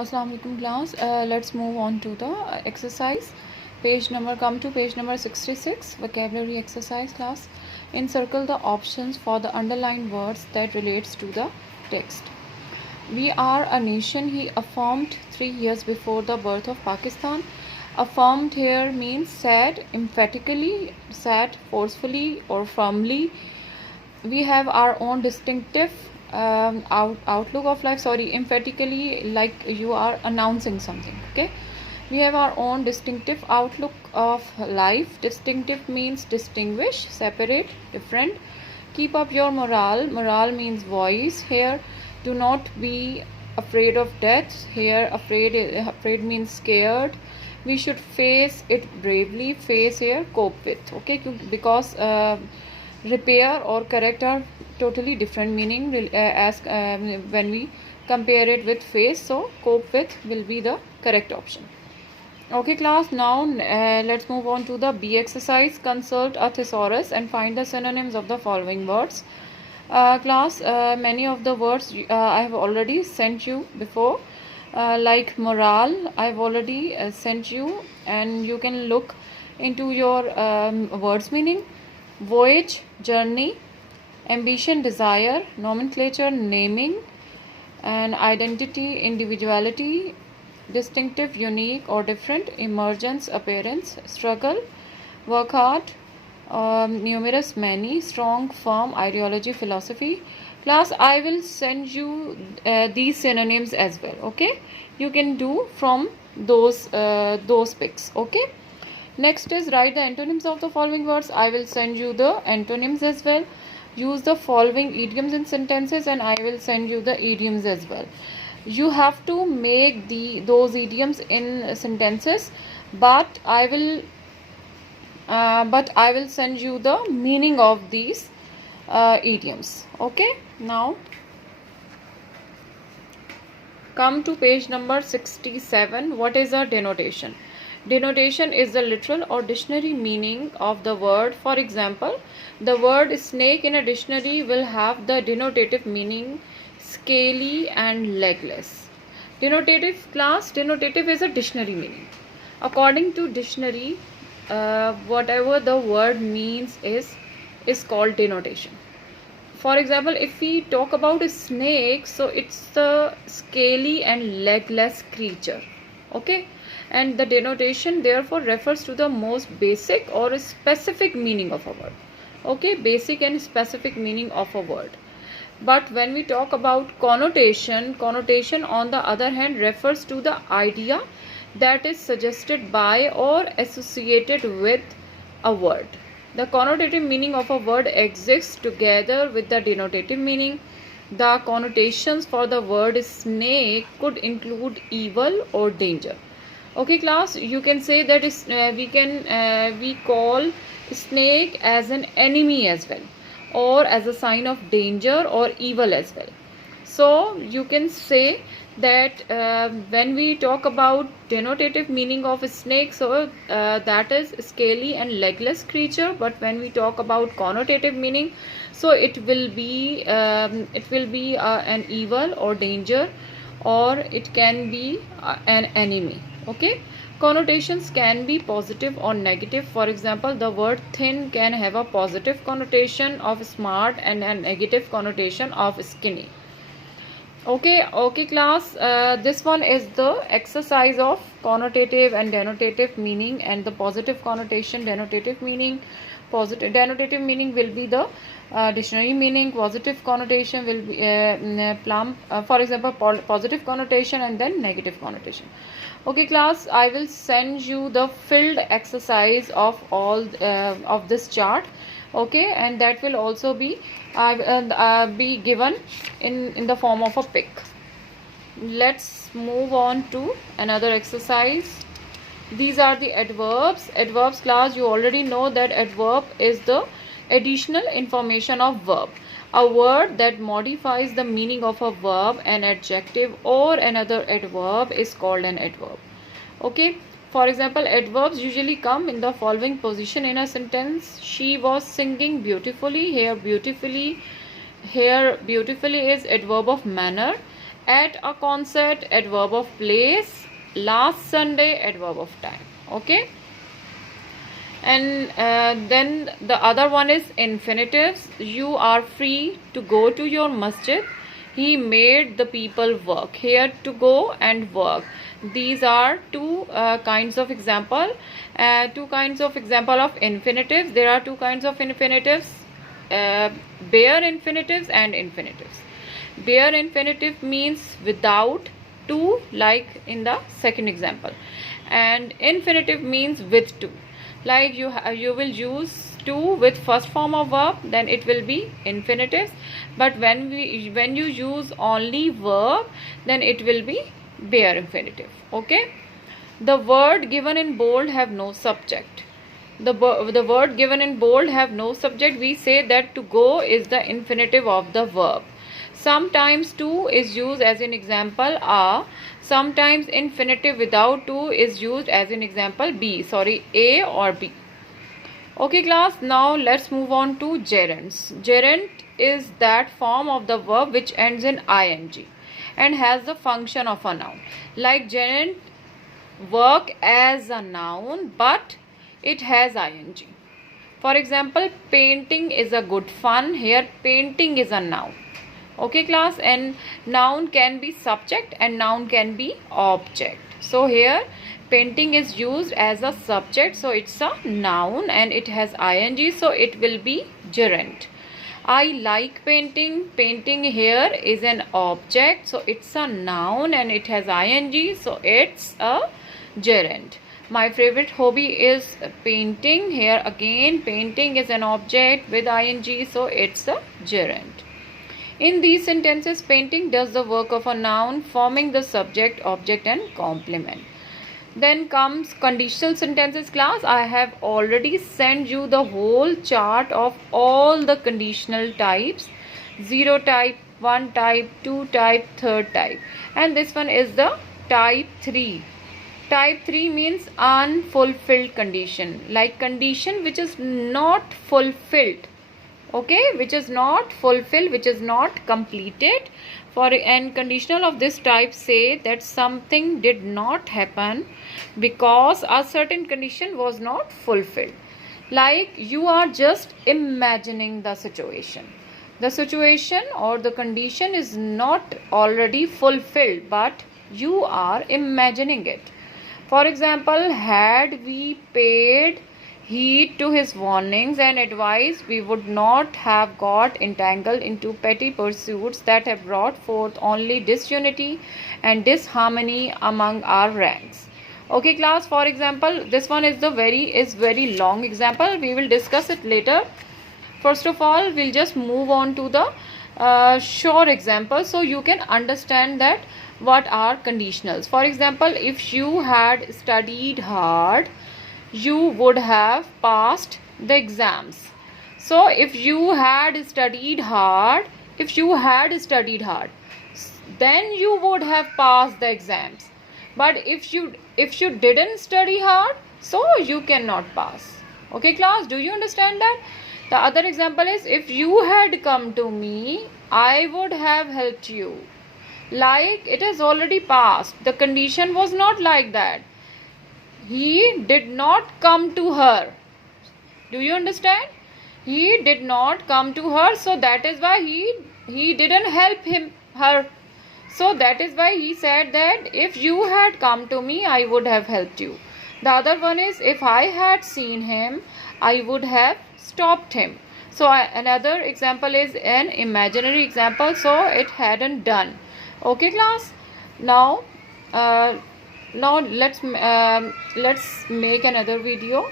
Assalamu alaikum class. Let's move on to the exercise. Come to page number 66, vocabulary exercise class. Encircle the options for the underlined words that relates to the text. We are a nation, he affirmed 3 years before the birth of Pakistan. Affirmed here means said emphatically, said forcefully or firmly. We have our own distinctive outlook of life. Emphatically, like you are announcing something. Okay, we have our own distinctive outlook of life. Distinctive means distinguish, separate, different. Keep up your morale means voice here. Do not be afraid of death here. Afraid means scared. We should face it bravely. Face here, cope with. Okay, because repair or correct are totally different meaning as when we compare it with face. So cope with will be the correct option. Okay class, now let's move on to the B exercise. Consult a thesaurus and find the synonyms of the following words. Class, many of the words I have already sent you before, like morale I've already sent you, and you can look into your words meaning. Voyage, journey. Ambition, desire. Nomenclature, naming. And identity, individuality. Distinctive, unique or different. Emergence, appearance. Struggle, work hard. Numerous, many. Strong, firm. Ideology, philosophy. Class, I will send you these synonyms as well. Okay, you can do from those pics. Okay. Next is write the antonyms of the following words. I will send you the antonyms as well. Use the following idioms in sentences, and I will send you the idioms as well. You have to make those idioms in sentences, but I will send you the meaning of these idioms. Okay, now come to page number 67. What is a denotation? Denotation is the literal or dictionary meaning of the word. For example, the word snake in a dictionary will have the denotative meaning scaly and legless. Denotative class, denotative is a dictionary meaning. According to dictionary, whatever the word means is called denotation. For example, if we talk about a snake, so it's the scaly and legless creature. Okay, and the denotation therefore refers to the most basic or specific meaning of a word. Okay, basic and specific meaning of a word. But when we talk about connotation on the other hand refers to the idea that is suggested by or associated with a word. The connotative meaning of a word exists together with the denotative meaning. The connotations for the word snake could include evil or danger. Okay class, you can say that we call snake as an enemy as well, or as a sign of danger or evil as well. So you can say that when we talk about denotative meaning of a snake, so that is scaly and legless creature. But when we talk about connotative meaning, so it will be an evil or danger, or it can be an enemy. Okay, connotations can be positive or negative. For example, the word thin can have a positive connotation of smart and a negative connotation of skinny. Okay class, this one is the exercise of connotative and denotative meaning, and the positive connotation, denotative meaning. Positive denotative meaning will be the dictionary meaning. Positive connotation will be plump. For example, positive connotation and then negative connotation. Okay class, I will send you the filled exercise of all of this chart. Okay, and that will also be given in the form of a pic. Let's move on to another exercise. These are the adverbs. Adverbs class, you already know that adverb is the additional information of verb. A word that modifies the meaning of a verb, an adjective or another adverb is called an adverb. Okay, for example, adverbs usually come in the following position in a sentence. She was singing beautifully. Here beautifully is adverb of manner. at a concert, adverb of place. Last Sunday, adverb of time. Okay. And then the other one is infinitives. You are free to go to your masjid. He made the people work. Here, to go and work. These are two kinds of example. Two kinds of example of infinitives. There are two kinds of infinitives. Bare infinitives and infinitives. Bare infinitive means without to, like in the second example. And infinitive means with to. Like you will use to with first form of verb, then it will be infinitives. But when you use only verb, then it will be bare infinitive. Okay. The word given in bold have no subject. The word given in bold have no subject. We say that to go is the infinitive of the verb. Sometimes to is used as an example a. Sometimes infinitive without to is used as an example b. Sorry, a or b. Okay class, now let's move on to gerunds. Gerund is that form of the verb which ends in ing and has the function of a noun. Like gerund work as a noun, but it has ing. For example, painting is a good fun. Here painting is a noun. Okay class, and noun can be subject and noun can be object. So here painting is used as a subject, so it's a noun and it has ing, so it will be gerund. I like painting. Painting here is an object, so it's a noun and it has ing, so it's a gerund. My favorite hobby is painting. Here again painting is an object with ing, so it's a gerund. In these sentences, painting does the work of a noun, forming the subject, object and complement. Then comes conditional sentences class. I have already sent you the whole chart of all the conditional types. 0 type, 1 type, 2 type, 3rd type. And this one is the type 3. Type 3 means unfulfilled condition. Like condition which is not fulfilled. Okay, which is not fulfilled, which is not completed. For and conditional of this type say that something did not happen because a certain condition was not fulfilled. Like you are just imagining the situation. The situation or the condition is not already fulfilled, but you are imagining it. For example, had we paid heed to his warnings and advice, we would not have got entangled into petty pursuits that have brought forth only disunity and disharmony among our ranks. Okay class, for example, this one is very long example. We will discuss it later. First of all, we'll just move on to the short example so you can understand that what are conditionals. For example, if you had studied hard, you would have passed the exams. So if you had studied hard, then you would have passed the exams. But if you didn't study hard, so you cannot pass. Okay class, do you understand that? The other example is, if you had come to me, I would have helped you. Like it is already passed. The condition was not like that. He did not come to her. Do you understand? He did not come to her, so that is why he didn't help her. So that is why he said that if you had come to me, I would have helped you. The other one is, if I had seen him, I would have stopped him. So another example is an imaginary example, so it hadn't done. Okay class, now let's make another video.